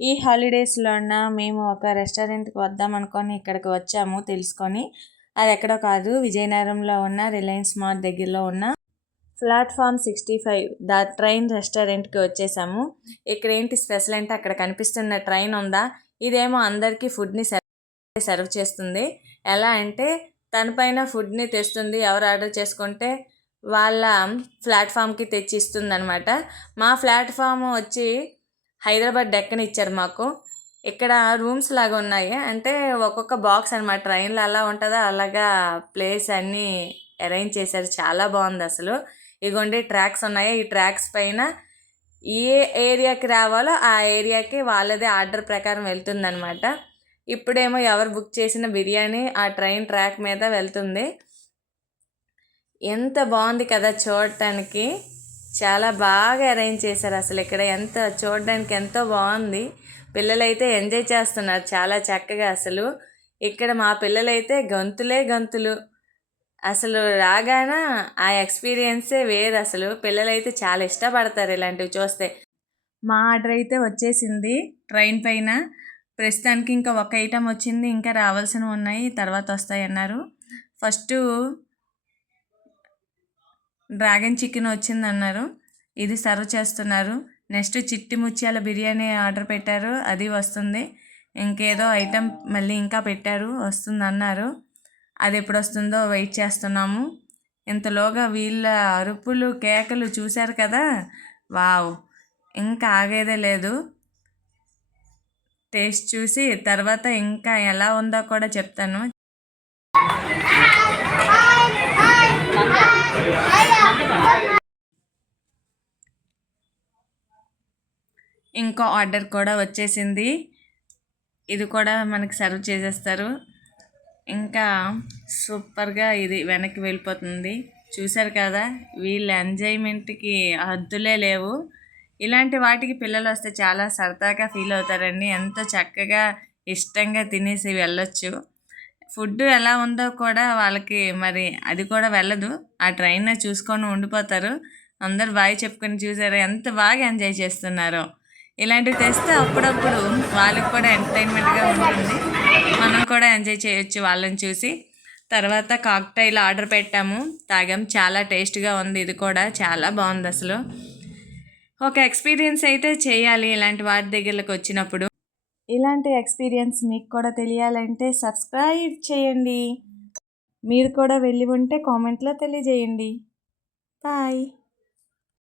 ఈ హాలిడేస్‌లోన మేము ఒక రెస్టారెంట్‌కి వద్దామనుకోని ఇక్కడికి వచ్చాము తెలుసుకొని. అది ఎక్కడో కాదు, విజయనగరంలో ఉన్న రిలయన్స్ మార్ట్ దగ్గరలో ఉన్న ప్లాట్‌ఫార్మ్ 65 ట్రైన్ రెస్టారెంట్‌కి వచ్చేసాము. ఇక్కడ ఏంటి స్పెషల్ అంటే అక్కడ కనిపిస్తున్న ట్రైన్ ఉందా, ఇదేమో అందరికీ ఫుడ్‌ని సర్వ్ చేస్తుంది. ఎలా అంటే తన పైన ఫుడ్‌ని తెస్తుంది. ఎవరు ఆర్డర్ చేసుకుంటే వాళ్ళ ప్లాట్‌ఫామ్‌కి తెచ్చి ఇస్తుందనమాట. మా ప్లాట్‌ఫామ్ వచ్చి హైదరాబాద్ డెక్కన్ ఇచ్చారు మాకు. ఇక్కడ రూమ్స్ లాగా ఉన్నాయి. అంటే ఒక్కొక్క బాక్స్ అనమాట. ట్రైన్‌లో ఎలా ఉంటుందో అలాగా ప్లేస్ అన్నీ అరేంజ్ చేశారు. చాలా బాగుంది అసలు. ఇగోండి ట్రాక్స్ ఉన్నాయి. ఈ ట్రాక్స్ పైన ఏ ఏరియాకి రావాలో ఆ ఏరియాకి వాళ్ళదే ఆర్డర్ ప్రకారం వెళ్తుందనమాట. ఇప్పుడేమో ఎవరు బుక్ చేసిన బిర్యానీ ఆ ట్రైన్ ట్రాక్ మీద వెళ్తుంది. ఎంత బాగుంది కదా చూడటానికి. చాలా బాగా అరేంజ్ చేశారు అసలు. ఇక్కడ ఎంత చూడడానికి ఎంతో బాగుంది. పిల్లలైతే ఎంజాయ్ చేస్తున్నారు చాలా చక్కగా అసలు. ఇక్కడ మా పిల్లలైతే గంతులే గంతులు. అసలు రాగాన ఆ ఎక్స్పీరియన్సే వేరు అసలు. పిల్లలైతే చాలా ఇష్టపడతారు ఇలాంటివి చూస్తే. మా ఆర్డర్ అయితే వచ్చేసింది ట్రైన్ పైన. ప్రస్తుతానికి ఇంకా ఒక ఐటమ్ వచ్చింది, ఇంకా రావాల్సినవి ఉన్నాయి, తర్వాత వస్తాయి అన్నారు. ఫస్టు డ్రాగన్ చికెన్ వచ్చిందన్నారు, ఇది సర్వ్ చేస్తున్నారు. నెక్స్ట్ చిట్టి ముత్యాల బిర్యానీ ఆర్డర్ పెట్టారు, అది వస్తుంది. ఇంకేదో ఐటెం మళ్ళీ ఇంకా పెట్టారు, వస్తుందన్నారు. అది ఎప్పుడు వస్తుందో వెయిట్ చేస్తున్నాము. ఇంతలోగా వీళ్ళ అరుపులు కేకలు చూశారు కదా, వావ్, ఇంకా ఆగేదే లేదు. టేస్ట్ చూసి తర్వాత ఇంకా ఎలా ఉందో కూడా చెప్తాను. ఇంకో ఆర్డర్ కూడా వచ్చేసింది, ఇది కూడా మనకి సర్వ్ చేసేస్తారు. ఇంకా సూపర్గా ఇది వెనక్కి వెళ్ళిపోతుంది. చూశారు కదా, వీళ్ళ ఎంజాయ్మెంట్కి హద్దులే లేవు. ఇలాంటి వాటికి పిల్లలు వస్తే చాలా సరదాగా ఫీల్ అవుతారండి. ఎంతో చక్కగా ఇష్టంగా తినేసి వెళ్ళొచ్చు. ఫుడ్ ఎలా ఉందో కూడా వాళ్ళకి మరి అది కూడా వెళ్ళదు. ఆ ట్రైన్ చూసుకొని ఉండిపోతారు. అందరు బాగా చెప్పుకొని చూసారు ఎంత బాగా ఎంజాయ్ చేస్తున్నారో. ఇలాంటివి తెస్తే అప్పుడప్పుడు వాళ్ళకి కూడా ఎంటర్టైన్మెంట్గా ఉంటుంది. మనం కూడా ఎంజాయ్ చేయొచ్చు వాళ్ళని చూసి. తర్వాత కాక్టైల్ ఆర్డర్ పెట్టాము, తాగాం. చాలా టేస్ట్గా ఉంది. ఇది కూడా చాలా బాగుంది అసలు. ఒక ఎక్స్పీరియన్స్ అయితే చేయాలి ఇలాంటి వాటి దగ్గరకు వచ్చినప్పుడు. ఇలాంటి ఎక్స్పీరియన్స్ మీకు కూడా తెలియాలంటే సబ్స్క్రైబ్ చేయండి. మీరు కూడా వెళ్ళి ఉంటే కామెంట్లో తెలియజేయండి. బాయ్.